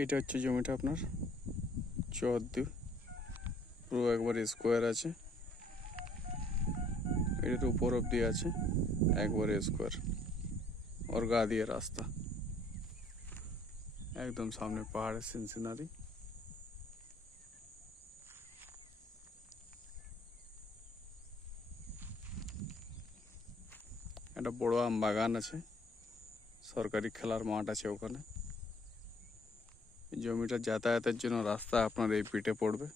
এইটা হচ্ছে জমিটা আপনার চুয়াদ্দু, পুরো একবার স্কোয়ার আছে, এটার উপর অব্দি আছে একবারে স্কোয়ার, ওর গা দিয়ে রাস্তা, একদম সামনে পাহাড়ের সিনসিনারি। একটা বড় আম বাগান আছে, সরকারি খেলার মাঠ আছে ওখানে। জমিটা যাতায়াতের জন্য রাস্তা আপনার এই পিঠে পড়বে,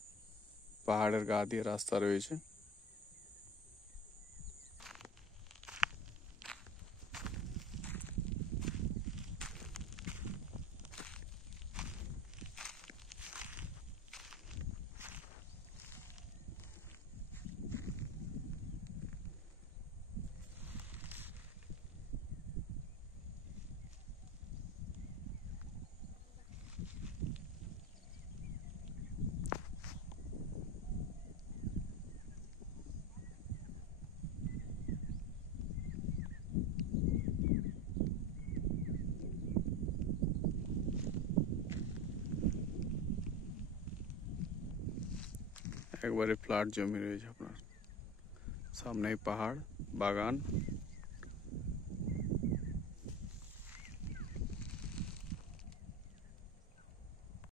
পাহাড়ের গা দিয়ে রাস্তা রয়েছে। একবারে ফ্ল্যাট জমি রয়েছে আপনার, সামনেই পাহাড়, বাগান।